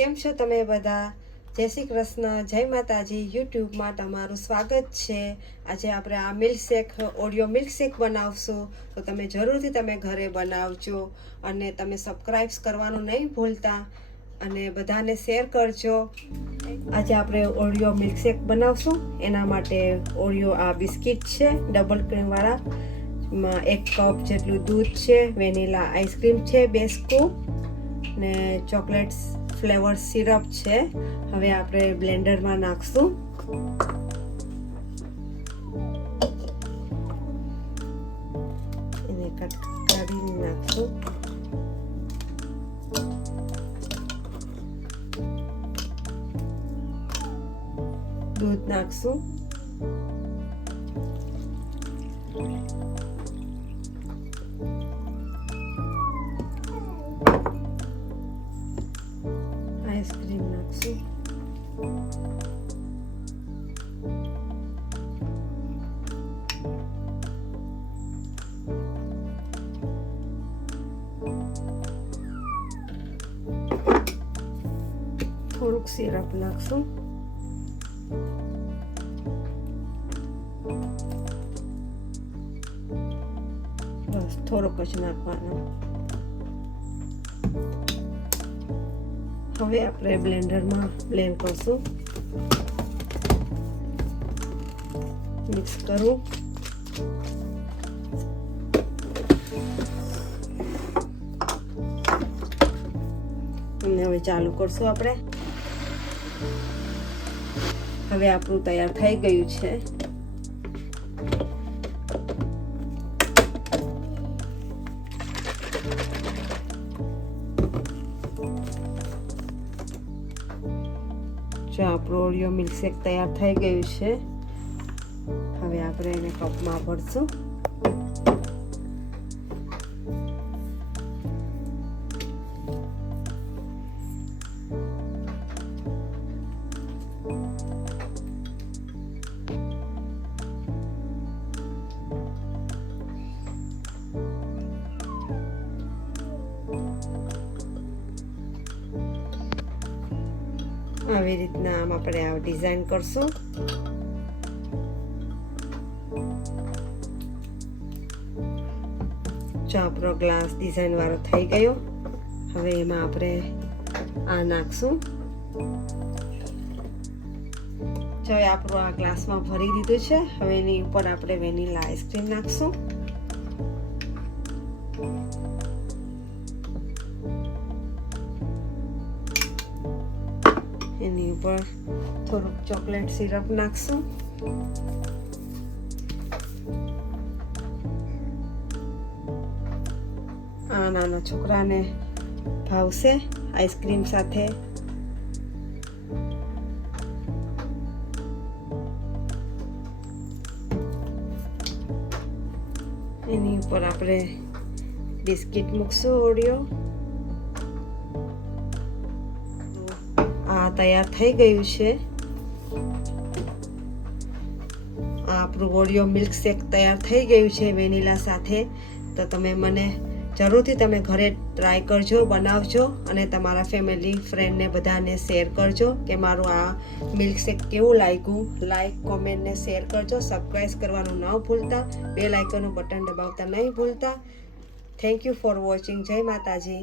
કેમ છો તમે બધા? જય શ્રી કૃષ્ણ, જય માતાજી. યુટ્યુબમાં તમારું સ્વાગત છે. આજે આપણે આ મિલ્કશેક ઓરિયો મિલ્કશેક બનાવશું, તો તમે જરૂરથી તમે ઘરે બનાવજો અને તમે સબસ્ક્રાઈબ કરવાનું નહીં ભૂલતા અને બધાને શેર કરજો. આજે આપણે ઓરિયો મિલ્કશેક બનાવશું. એના માટે ઓરિયો આ બિસ્કિટ છે ડબલ ક્રીમવાળા, 1 કપ જેટલું દૂધ છે, વેનીલા આઈસ્ક્રીમ છે 2 સ્કૂપ ને ચોકલેટ ફ્લેવર સિરપ છે. હવે આપણે બ્લેન્ડરમાં નાખશું. એને કટ કરીને નાખશું. દૂધ નાખશું. આઈસ્ક્રીમ નાખશું. થોડુંક સિરપ નાખશું. બસ થોડોક જ નાખવાનો. હવે આપણે બ્લેન્ડરમાં બ્લેન્ડ કરશું. મિક્સ કરું. અને હવે ચાલુ કરશું આપણે. હવે આપણું તૈયાર થઈ ગયું છે. જો આપણું ઓરિયો મિલ્કશેક તૈયાર થઈ ગયું છે. હવે આપણે એને કપમાં ભરશું. આવી રીતના આમ આપણે આ ડિઝાઇન કરશું. જો આપણો ગ્લાસ ડિઝાઇન વાળો થઈ ગયો. હવે એમાં આપણે આ નાખશું. જો આપણું આ ગ્લાસમાં ભરી દીધું છે. હવે એની ઉપર આપણે વેનીલા આઈસ્ક્રીમ નાખશું. એની ઉપર થોડુંક ચોકલેટ સિરપ નાખશું. આ નાના છોકરાને ભાવશે આઈસ્ક્રીમ સાથે. એની ઉપર આપણે બિસ્કિટ મૂકશું ઓરિયો. આ તૈયાર થઈ ગયું છે. આપણું ઓરિયો મિલ્કશેક તૈયાર થઈ ગયું છે વેનીલા સાથે. તો તમે મને જરૂરથી તમે ઘરે ટ્રાય કરજો, બનાવજો અને તમારા ફેમિલી ફ્રેન્ડને બધાને શેર કરજો કે મારું આ મિલ્કશેક કેવું લાગ્યું. લાઈક, કોમેન્ટ ને શેર કરજો. સબસ્ક્રાઈબ કરવાનું ન ભૂલતા. બેલ આઇકનનું બટન દબાવતા નહીં ભૂલતા. Thank you for watching. જય માતાજી.